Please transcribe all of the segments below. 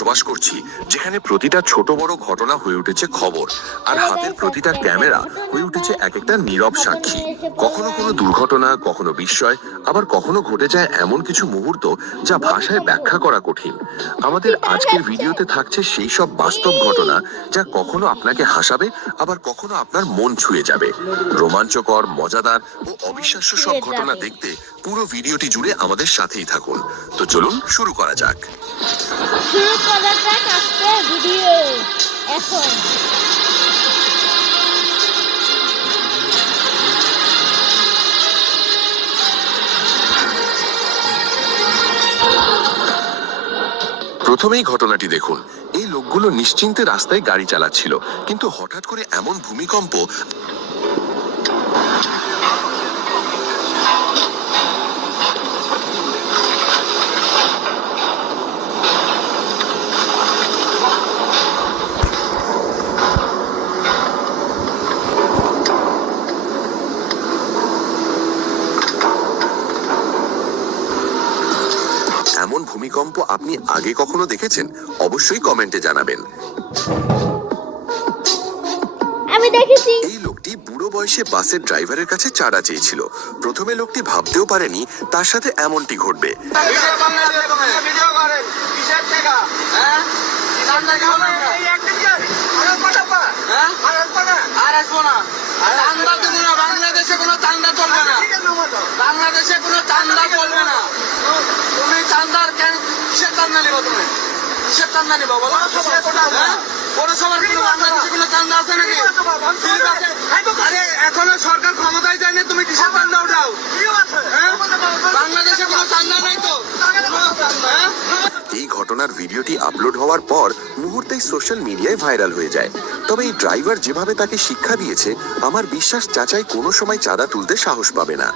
বসবাস করছি, যেখানে প্রতিটা ছোট বড় ঘটনা হয়ে উঠেছে খবর, আর হাতের প্রতিটা ক্যামেরা হয়ে উঠেছে এক একটা নীরব সাক্ষী। কখনো কোনো দুর্ঘটনা, কখনো বিস্ময়, আবার কখনো ঘটে যায় এমন কিছু মুহূর্ত যা ভাষায় ব্যাখ্যা করা কঠিন। আমাদের আজকের ভিডিওতে থাকছে সেই সব বাস্তব ঘটনা যা কখনো আপনাকে হাসাবে, আবার কখনো আপনার মন ছুঁয়ে যাবে। রোমাঞ্চকর, মজাদার ও অবিশ্বাস্য সব ঘটনা দেখতে পুরো ভিডিওটি জুড়ে আমাদের সাথেই থাকুন। তো চলুন শুরু করা যাক। আজকে ভিডিও এখন প্রথমেই ঘটনাটি দেখুন। এই লোকগুলো নিশ্চিন্তে রাস্তায় গাড়ি চালাচ্ছিল, কিন্তু হঠাৎ করে এমন ভূমিকম্প এমন ভূমিকম্প আপনি আগে কখনো দেখেছেন? অবশ্যই কমেন্টে জানাবেন। আমি দেখেছি। এই লোকটি বুড়ো বয়সে বাসের ড্রাইভারের কাছে চাঁদা চেয়েছিল। প্রথমে লোকটি ভাবতেও পারেনি তার সাথে এমনটি ঘটবে। বাংলাদেশে কোনো চান্দা চলবে না, বাংলাদেশে কোনো চান্দা চলবে না। তুমি চান্দার কেন কিসের চান্দা নিবো? তুমি কিসের চান্দা নিবো বলো? পৌরসভার কোনো বাংলাদেশে কোনো চান্দা আছে নাকি? আরে এখনো সরকার ক্ষমতায় যায়নি, তুমি কিসের চান্দা উঠাও? বাংলাদেশে কোনো চান্দা নাই তো। এই ঘটনার ভিডিওটি আপলোড হওয়ার পর মুহূর্তেই সোশ্যাল মিডিয়ায় ভাইরাল হয়ে যায়। তবে এই ড্রাইভার যেভাবে তাকে শিক্ষা দিয়েছে, আমার বিশ্বাস চাচাই কোনো সময় চাঁদা তুলতে সাহস পাবে না।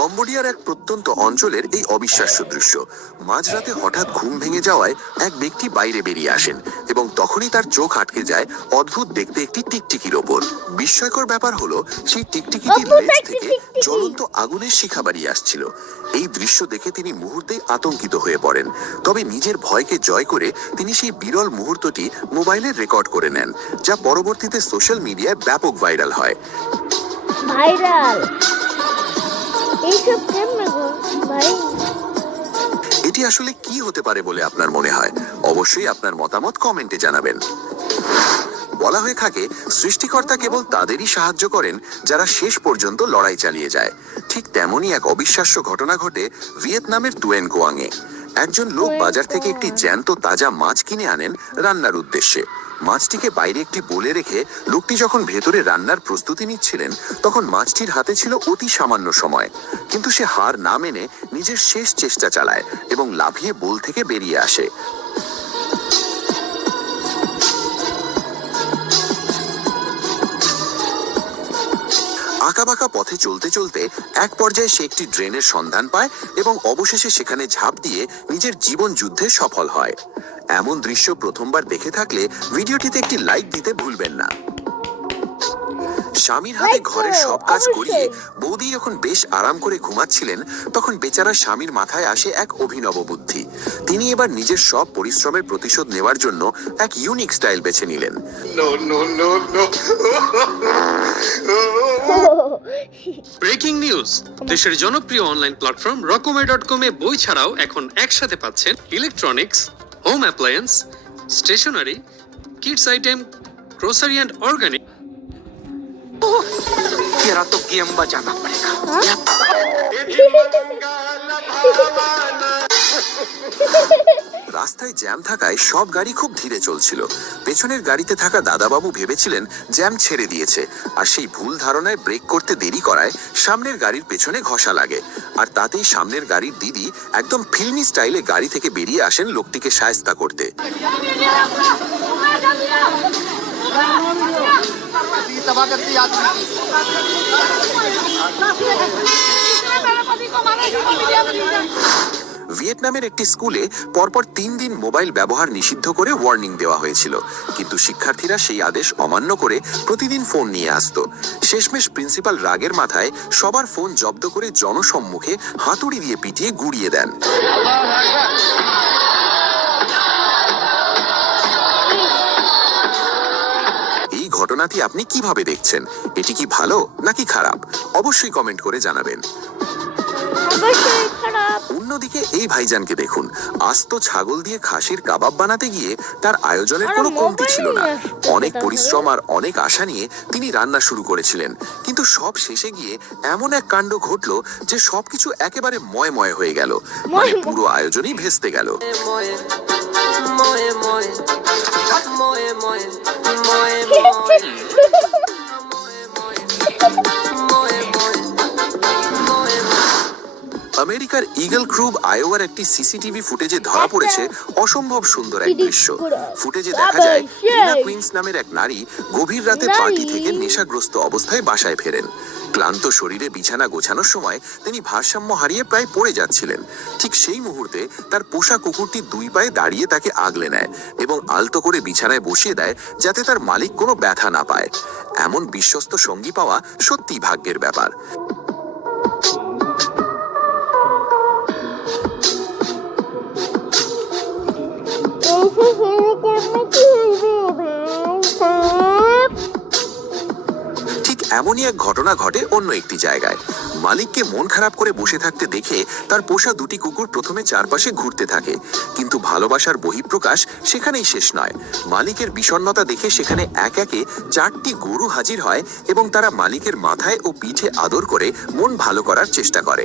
কম্বোডিয়ার এক প্রত্যন্ত অঞ্চলের এই অবিশ্বাস্য দৃশ্য। মাঝরাতে হঠাৎ ঘুম ভেঙে যাওয়ায় এক ব্যক্তি বাইরে বেরিয়ে আসেন, এবং তখনই তার চোখ আটকে যায় অদ্ভুত দেখতে একটি টিকটিকির ওপর। বিস্ময়কর ব্যাপার হলো, সেই টিকটিকিটির লেজ থেকে জ্বলন্ত আগুনের শিখা বাড়িয়ে আসছিল। এই দৃশ্য দেখে তিনি মুহূর্তেই আতঙ্কিত হয়ে পড়েন। তবে নিজের ভয়কে জয় করে তিনি সেই বিরল মুহূর্তটি মোবাইলে রেকর্ড করে নেন, যা পরবর্তীতে সোশ্যাল মিডিয়ায় ব্যাপক ভাইরাল হয়। এটি আসলে কি হতে পারে বলে আপনার মনে হয়? অবশ্যই আপনার মতামত কমেন্টে জানাবেন। বলা হয়ে থাকে, সৃষ্টিকর্তা কেবল তাদেরই সাহায্য করেন যারা শেষ পর্যন্ত লড়াই চালিয়ে যায়। ঠিক তেমনই এক অবিশ্বাস্য ঘটনা ঘটে ভিয়েতনামের তুয়েন কোয়াংয়ে। একজন লোক বাজার থেকে একটি জ্যান্ত তাজা মাছ কিনে আনেন রান্নার উদ্দেশ্যে। মাছটিকে বাইরে একটি বোলে রেখে লোকটি যখন ভেতরে রান্নার প্রস্তুতি নিচ্ছিলেন, তখন মাছটির হাতে ছিল অতি সামান্য সময়। কিন্তু সে হার না মেনে নিজের শেষ চেষ্টা চালায় এবং লাফিয়ে বোল থেকে বেরিয়ে আসে। আঁকাবাঁকা পথে চলতে চলতে এক পর্যায়ে সে একটি ড্রেনের সন্ধান পায় এবং অবশেষে সেখানে ঝাঁপ দিয়ে নিজের জীবন যুদ্ধে সফল হয়। এমন দৃশ্য প্রথমবার দেখে থাকলে ভিডিওটিতে একটি লাইক দিতে ভুলবেন না। স্বামীর হাতে ঘরের সব কাজ করিয়ে বৌদি যখন বেশ আরাম করে ঘুমাচ্ছিলেন, তখন বেচারা স্বামীর মাথায় আসে এক অভিনব বুদ্ধি। তিনি এবার নিজের সব পরিশ্রমের প্রতিশোধ নেওয়ার জন্য এক ইউনিক স্টাইল বেছে নিলেন। Breaking news! দেশের জনপ্রিয় অনলাইন প্ল্যাটফর্ম রকমে.com এ বই ছাড়াও এখন একসাথে পাচ্ছেন electronics, home appliance, stationery, kids item, grocery and organic. तेरा तो गेम बजाना पड़ेगा। রাস্তায় জ্যাম থাকায় সব গাড়ি খুব ধীরে চলছিল। পেছনের গাড়িতে থাকা দাদাবাবু ভেবেছিলেন জ্যাম ছেড়ে দিয়েছে, আর সেই ভুল ধারণায় ব্রেক করতে দেরি করায় সামনের গাড়ির পেছনে ঘষা লাগে। আর তাতেই সামনের গাড়ির দিদি একদম ফিল্মি স্টাইলে গাড়ি থেকে বেরিয়ে আসেন লোকটিকে শায়েস্তা করতে। तबाह करती ভিয়েতনামের একটি স্কুলে পরপর 3 দিন মোবাইল ব্যবহার নিষিদ্ধ করে ওয়ার্নিং দেওয়া হয়েছিল, কিন্তু শিক্ষার্থীরা সেই আদেশ অমান্য করে প্রতিদিন ফোন নিয়ে আসতো। শেষমেশ প্রিন্সিপাল রাগের মাথায় সবার ফোন জব্দ করে জনসম্মুখে হাতুড়ি দিয়ে পিটিয়ে গুড়িয়ে দেন। এই ঘটনাটি আপনি কিভাবে দেখছেন? এটি কি ভালো নাকি খারাপ? অবশ্যই কমেন্ট করে জানাবেন। অবশ্যই খারাপ। অন্যদিকে এই ভাইজানকে দেখুন, আস্ত ছাগল দিয়ে খাসির কাবাব বানাতে গিয়ে তার আয়োজনের আরে কোনো কমতি মোবাইল ছিল না। নিয়ে আসছে অনেক তাহলে। পরিশ্রম আর অনেক আশা নিয়ে তিনি রান্না শুরু করেছিলেন, কিন্তু সব শেষে গিয়ে এমন এক কাণ্ড ঘটলো যে সবকিছু একেবারে ময় হয়ে গেল, মানে ময়। পুরো আয়োজনই ভেস্তে গেল। আমেরিকার ইগল গ্রুভ আয়োয়ার একটি সিসিটিভি ফুটেজে ধরা পড়েছে অসম্ভব সুন্দর এক দৃশ্য। ফুটেজে দেখা যায় রিনা কুইন্স নামের এক নারী গভীর রাতে পার্টি থেকে নেশাগ্রস্ত অবস্থায় বাসায় ফেরেন। ক্লান্ত শরীরে বিছানা গোছানোর সময় তিনি ভারসাম্য হারিয়ে প্রায় পড়ে যাচ্ছিলেন। ঠিক সেই মুহূর্তে তার পোষা কুকুরটি 2 পায়ে দাঁড়িয়ে তাকে আগলে নেয় এবং আলতো করে বিছানায় বসিয়ে দেয় যাতে তার মালিক কোনো ব্যথা না পায়। এমন বিশ্বস্ত সঙ্গী পাওয়া সত্যি ভাগ্যের ব্যাপার। ঠিক এমনই এক ঘটনা ঘটে অন্য একটি জায়গায়। মালিককে মন খারাপ করে বসে থাকতে দেখে তার পোষা 2টি কুকুর প্রথমে চারপাশে ঘুরতে থাকে, কিন্তু ভালোবাসার বহিঃপ্রকাশ সেখানেই শেষ নয়। মালিকের বিষণ্ণতা দেখে সেখানে এক একে 4টি গরু হাজির হয় এবং তারা মালিকের মাথায় ও পিঠে আদর করে মন ভালো করার চেষ্টা করে।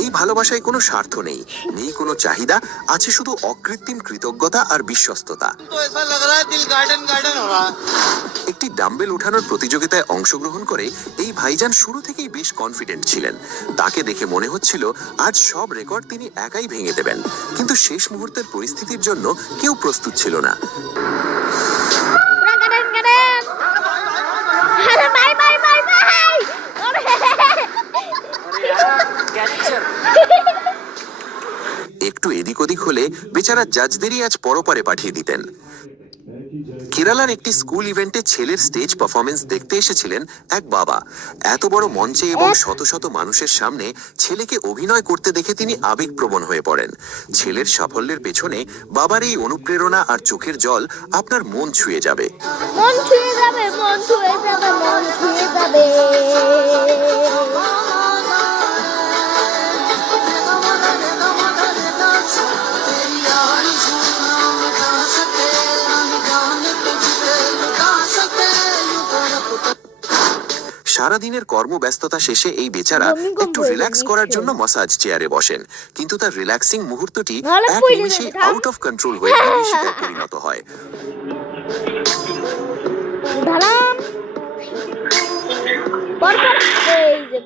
এই ভালোবাসায় কোনো স্বার্থ নেই, নেই কোনো চাহিদা, আছে শুধু অকৃত্রিম কৃতজ্ঞতা আর বিশ্বস্ততা। तो ऐसा लग रहा है दिल गार्डन गार्डन हो रहा है। একটি ডাম্বেল ওঠানোর প্রতিযোগিতায় অংশগ্রহণ করে এই ভাইজান শুরু থেকেই বেশ কনফিডেন্ট ছিলেন। তাকে দেখে মনে হচ্ছিল আজ সব রেকর্ড তিনি একাই ভেঙে দেবেন, কিন্তু শেষ মুহূর্তের পরিস্থিতির জন্য কেউ প্রস্তুত ছিল না। গাড়েন গাড়েন। আরে বাই বাই বাই বাই। একটু এদিক ওদিক হলে বেচারা জাজদেরই আজ পরপারে পাঠিয়ে দিতেন। কেরালার একটি স্কুল ইভেন্টে ছেলের স্টেজ পারফরমেন্স দেখতে এসেছিলেন এক বাবা। এত বড় মঞ্চে এবং শত শত মানুষের সামনে ছেলেকে অভিনয় করতে দেখে তিনি আবেগপ্রবণ হয়ে পড়েন। ছেলের সাফল্যের পেছনে বাবার এই অনুপ্রেরণা আর চোখের জল আপনার মন ছুঁয়ে যাবে। মন ছুঁয়ে যাবে, মন ছুঁয়ে যাবে, মন ছুঁয়ে যাবে। সারাদিনের কর্মব্যস্ততা শেষে এই বেচারা একটু রিল্যাক্স করার জন্য মাসাজ চেয়ারে বসেন, কিন্তু তার রিল্যাক্সিং মুহূর্তটি ভালো এক পড়ে নিমিষে যাবে, আউট অফ কন্ট্রোল হয়ে বিভীষিকায় পরিণত হয়। ধারাম। পরপর এই যে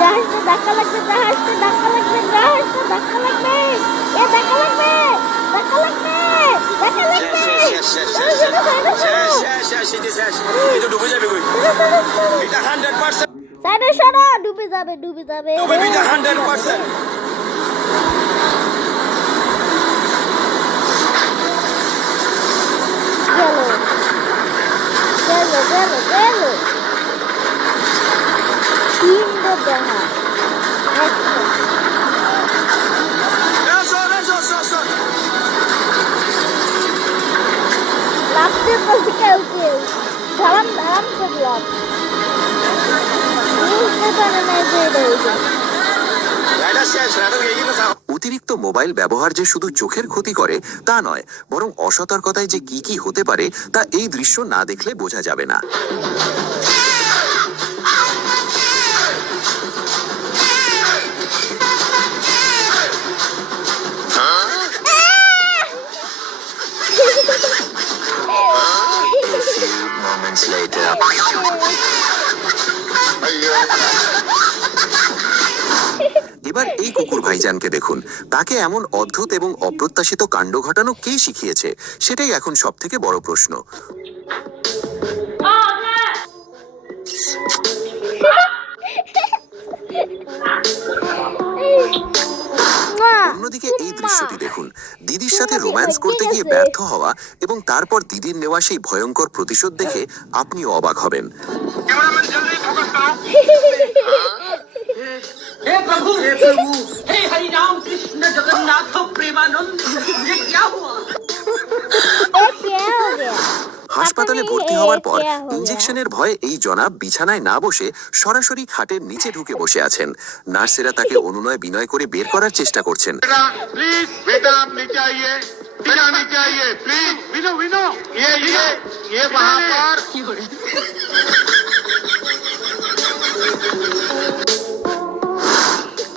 জাহাজটা ধাক্কা লাগবে, জাহাজটা ধাক্কা লাগবে, জাহাজটা ধাক্কা লাগবে, এ ধাক্কা লাগবে, ধাক্কা লাগবে, ধাক্কা লাগবে। সাইডে সরা, ডুবে যাবে, ডুবে যাবে। গেল গেল গেল গেল। তিনটা জাহাজ লাগতে পারছে কেউ কেউ। ধারাম ধারাম করলাম, বুঝতে পারে না যে এটা হয়েছে। অতিরিক্ত মোবাইল ব্যবহার যে শুধু চোখের ক্ষতি করে তা নয়, বরং অসতর্কতায় যে কি কি হতে পারে তা এই দৃশ্য না দেখলে বোঝা যাবে না। Moments later. এবার এই কুকুর ভাইজানকে দেখুন, তাকে এমন অদ্ভুত এবং অপ্রত্যাশিত কাণ্ড ঘটানো কে শিখিয়েছে, সেটাই এখন সব থেকে বড় প্রশ্ন। অন্যদিকে এই দৃশ্যটি দেখুন, দিদির সাথে রোম্যান্স করতে গিয়ে ব্যর্থ হওয়া এবং তারপর দিদির নেওয়া সেই ভয়ঙ্কর প্রতিশোধ দেখে আপনিও অবাক হবেন। हे प्रभु हे हरि राम कृष्ण जगन्नाथ प्रेमानंद ये क्या हुआ এ কে হো গয়া? হাসপাতালে ভর্তি হওয়ার পর ইনজেকশনের ভয়ে এই জনাব বিছানায় না বসে সরাসরি খাটের নিচে ঢুকে বসে আছেন। নার্সেরা তাকে অনুনয় বিনয় করে বের করার চেষ্টা করছেন। प्लीज बेटा आप नीचे आइए, बेटा नीचे आइए प्लीज। विनो विनो ये वहाँ पर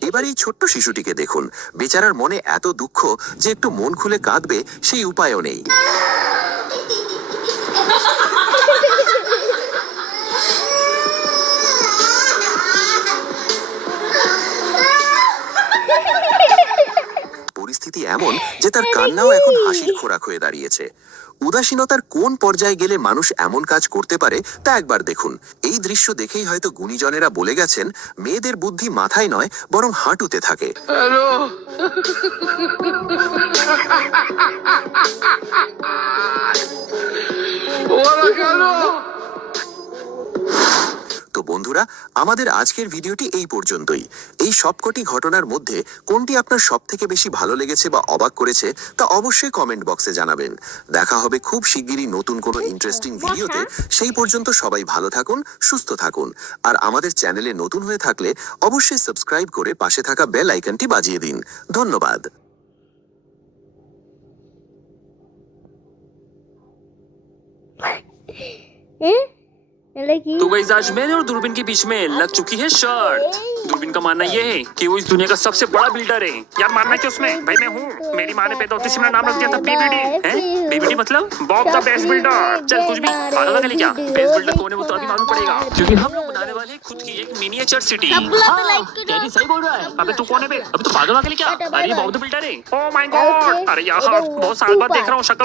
এবার এই ছোট্ট শিশুটিকে দেখুন, বেচারার মনে এত দুঃখ যে একটু মন খুলে কাঁদবে সেই উপায়ও নেই। পরিস্থিতি এমন যে তার কান্নাও এখন হাসির খোরাক হয়ে দাঁড়িয়েছে। উদাসীনতার কোন পর্যায়ে গেলে মানুষ এমন কাজ করতে পারে তা একবার দেখুন। এই দৃশ্য দেখেই হয়তো গুণীজনেরা বলে গেছেন, মেয়েদের বুদ্ধি মাথায় নয় বরং হাঁটুতে থাকে। তো বন্ধুরা, আমাদের আজকের ভিডিওটি এই পর্যন্তই। এই সবকটি ঘটনার মধ্যে কোনটি আপনার সব থেকে বেশি ভালো লেগেছে বা অবাক করেছে তা অবশ্যই কমেন্ট বক্সে জানাবেন। দেখা হবে খুব শিগগিরই নতুন কোনো ইন্টারেস্টিং ভিডিওতে। সেই পর্যন্ত সবাই ভালো থাকুন, সুস্থ থাকুন। আর আমাদের চ্যানেলে নতুন হয়ে থাকলে অবশ্যই সাবস্ক্রাইব করে পাশে থাকা বেল আইকনটি বাজিয়ে দিন। ধন্যবাদ। এটা কি? तो गाइस आज मैंने और दूरबीन के बीच में लग चुकी है शर्त। दूरबीन का मानना ये है कि वो इस दुनिया का सबसे बड़ा बिल्डर है। यार मानना क्या उसमें? भाई मैं हूँ। मेरी माँ ने पैदा होते से मेरा नाम रख दिया था बीबीडी। हैं? बीबीडी मतलब बॉब द बेस्ट बिल्डर। चल कुछ भी पागल लगा क्या? बेस्ट बिल्डर कौन है वो तो अभी मालूम पड़ेगा, क्योंकि हम लोग बनाने वाले हैं खुद की एक मिनिएचर सिटी। डैडी सही बोल रहा है। अबे तू कौन है बे? अबे तू पागल लगा क्या? अरे बॉब द बिल्डर है। ओह माय गॉड, अरे यार बहुत साल बाद देख रहा हूँ शक्ल।